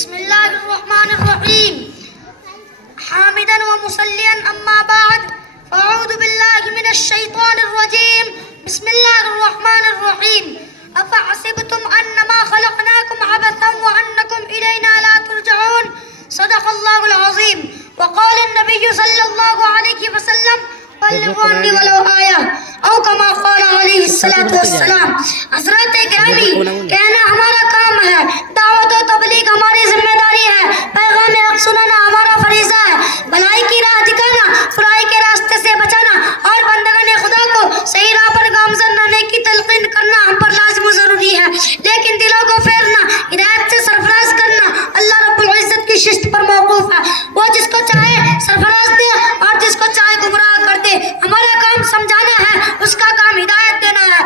بسم الله الرحمن الرحيم حامدا ومصليا أما بعد فأعوذ بالله من الشيطان الرجيم بسم الله الرحمن الرحيم أفحسبتم أنما خلقناكم عبثا وأنكم إلينا لا ترجعون صدق الله العظيم وقال النبي صلى الله عليه وسلم بلغوا عني ولو آية او کما قال علیہ الصلوۃ والسلام. حضرات گرامی، کہنا ہمارا کام ہے، دعوت و تبلیغ ہماری ذمہ داری ہے، پیغام حق سنانا ہمارا فریضہ ہے، بھلائی کی راہ دکھانا، برائی کے راستے سے بچانا اور بندگان خدا کو صحیح راہ پر گامزن رہنے کی تلقین کرنا ہم پر لازم و ضروری ہے. لیکن دلوں کو پھیرنا، ہدایت سے سرفراز کرنا اللہ رب العزت کی ششت پر موقوف ہے. وہ جس کو چاہے سرفراز دے اور جس کو چاہے گمراہ کر دے. ہمارا کام سمجھانا ہے، اس کا کام ہدایت دینا ہے.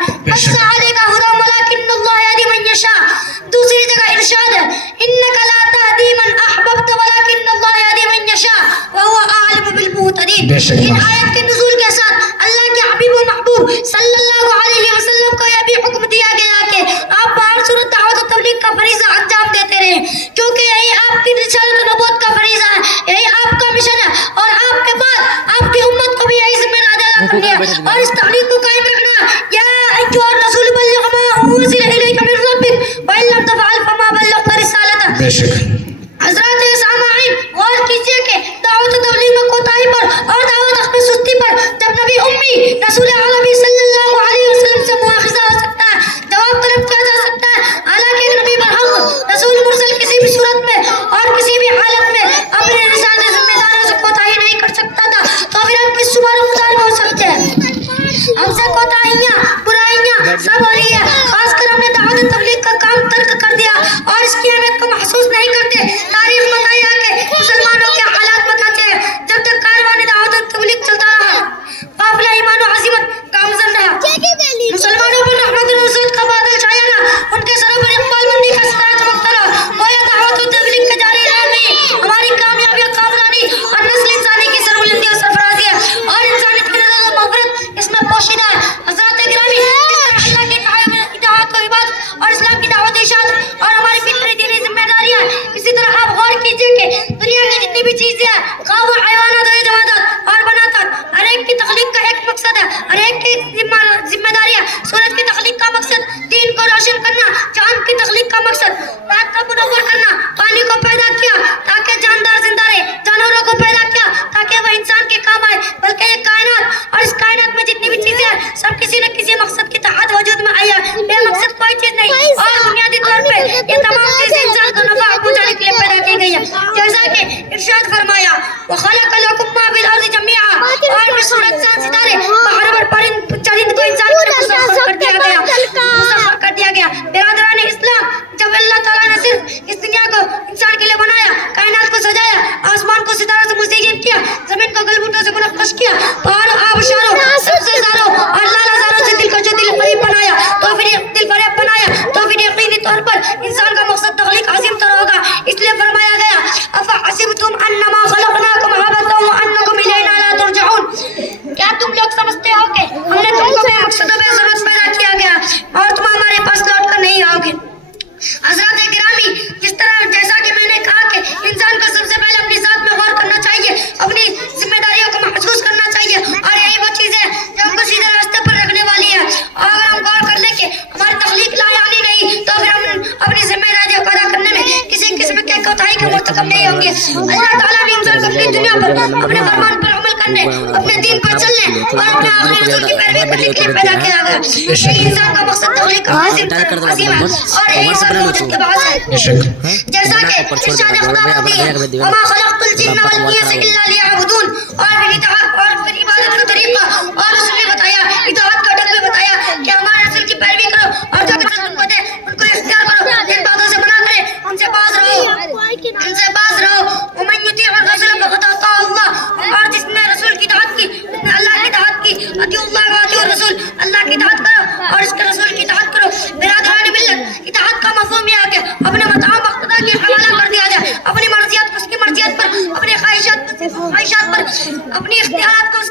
دوسری جگہ ارشاد ہے انک لا تہدی من احببت ولکن اللہ یہدی من یشاء وهو اعلم بالمہتدین. ان آیت کے نزول کے ساتھ اللہ کے حبیب و محبوب صلی اللہ علیہ وسلم کو یہ بھی حکم دیا گیا کہ آپ بہر صورت دعوت و تبلیغ کا فریضہ انجام دیتے رہیں، کیونکہ یہی آپ کی رسالت و نبوت کا فریضہ ہے، یہی آپ کا مشن ہے، اور آپ کے بعد آپ کی امت کو بھی یہی ذمہ ادا کرنی ہے اور اس تحریک کو قائم رکھنا. یا ایھا الرسول بلغ ما انزل الیک من ربک وان لم تفعل فما بلغت رسالته. حضرات سامعین، غور کیجئے کہ دعوت و تبلیغ میں کوتاہی پر اور دعوت حق میں سستی پر جب نبی امی رسول عالمی صلی اللہ علیہ وسلم سے مواخذہ ہو سکتا ہے، جواب طلب کیا جا سکتا ہے، حالانکہ ایک نبی برحق رسول مرسل کسی بھی صورت میں اور کسی بھی حالت میں اپنے رسالت ذمہ داریوں سے کوتاہی نہیں کر سکتا تھا، تو پھر ہم کس شمار خدا میں ہو سکتے ہیں؟ ہم سے کوتاہیاں، برائیاں سب ہو رہی ہے. خاص کر ہم نے دعوت و تبلیغ کا کام ترک کر دیا اور اس کی اہمیت کو محسوس نہیں کرتے. تاریخ بتایا کہ مسلمانوں کے حالات بتاتے ہیں. جب تک کاروان دعوت و تبلیغ چلتا رہا، قافلہ ایمان و عظمت گامزن رہا، مسلمانوں پر رحمت الرسول کا بادل چھایا رہا، ان کے سروں پر اقبال مندی کا ستارہ چمکتا رہا. گویا دعوت و تبلیغ کے جاری رہنے ہماری کامیابی قابلانی اور نسل انسانی کی سربلندی اور سرفرازی ہے اور انسانیت کی نظر و مغفرت اس میں پوشیدہ ہے. حضرات گرامی، اللہ کی اطاعت و عبادت اور اسلام کی دعوت ارشاد اور ہماری فطری دینی ذمہ داری ہے. اسی طرح آپ غور کیجئے کہ دنیا کی جتنی بھی چیزیں ہیں، خواہ وہ حیوانات و جمادات اور بناتات، ہر ایک کی تخلیق کا ایک مقصد ہے، ہر ایک کی ذمہ داری ہے. سورج کی تخلیق کا مقصد دین کو روشن کرنا، چاند کی تخلیق کا مقصد رات کو منور کرنا، پانی کو پیدا کیا تاکہ جاندار زندہ رہے، جانوروں کو پیدا کیا تاکہ وہ انسان کے کام آئے. بلکہ یہ کائنات اور اس کائنات میں جتنی بھی چیزیں ہیں سب کسی نہ کسی مقصد کے تحت وجود میں آئی ہے. بے مقصد کوئی چیز نہیں، اور بنیادی طور پہ یہ تمام چیزیں انسان کو نفع پہنچانے کے لیے پیدا کی گئی ہے. جیسا کہ ارشاد فرمایا وَخَلَقَ لَكُم مَّا فِي الْأَرْضِ جَمِيعًا، اور میں سورج چاند ستارے پہاڑ پر پرند چرند کو انسان کو مسخر کر دیا گیا. برادران اسلام، جب اللہ تعالیٰ نے صرف اس دنیا کو انسان کے لیے بنایا، کائنات کو سجایا، آسمان کو ستاروں سے مزین کیا، زمین کو گلبوٹوں سے منقش کیا، پہاڑوں آبشاروں سبززاروں اور لالہ زاروں سے دل کو جو دل فریب بنایا، تو پھر دل فریب بنایا تو پھر یقینی طور پر انسان کا مقصد تخلیق عظیم تر ہوگا. اس لیے فرمایا گیا افحسبتم انما خلقناکم عبثا وانکم الینا لا ترجعون. کیا تم لوگ سمجھتے ہو کہ ہم نے تم کو بے مقصد و بے ضرورت پیدا کیا گیا اور تم ہمارے پاس لوٹ کر نہیں آؤ گے؟ حضرات گرامی، جیسا کہ میں نے کہا کہ انسان کو سب سے پہلے اپنی ذات میں غور کرنا چاہیے، اپنی ذمہ داریوں کو محسوس کرنا چاہیے، اور یہی وہ چیز ہے جو ہم کو سیدھے راستے پر رکھنے والی ہے. اور اگر ہم غور کر لیں کہ ہماری تخلیق لا یعنی نہیں، تو پھر ہم اپنی ذمہ داریوں کو ادا کرنے میں کسی قسم کے کوتاہی کا مرتکب نہیں ہوں گے. اللہ تعالیٰ نے انسان کو اپنی دنیا پر اپنے فرمان پر عمل کرنے، اپنے دین پر چلنے اور اپنے آخری رسول کی پیروی کرنے کے لیے پیدا کیا گیا. یہی انسان کا مقصد تخلیق عظیم ہے اور یہی موجود کے بعد ہے. جیسا کہ ارشاد خدا ہوتی ہے وما خلقت الجن والانس الا لیعبدون، اور پھر عبادت کا طریقہ اور رسول نے بتایا، اطاعت کا ڈھنگ بھی بتایا کہ ہمارے رسول کی پیروی کرو اور جو کچھ تم کو دے ان کو اختیار کرو، جن باتوں سے منع کرے ان سے باز رہو. ومن یطیع الرسول فقد اطاع اللہ، اور جس نے رسول کی اطاعت کی اس نے اللہ کی اطاعت کی. اطیعوا اللہ واطیعوا الرسول، اللہ کی اطاعت کرو اور اس کے رسول کی اطاعت کرو. برادران ملت، اطاعت کا مفہوم یہ ہے کہ اپنے مطاع مقتدا کی حوالہ کر دیا جائے، اپنی مرضیات کو اس کی مرضیات پر، اپنی خواہشات پر، اپنی اختیارات کو اس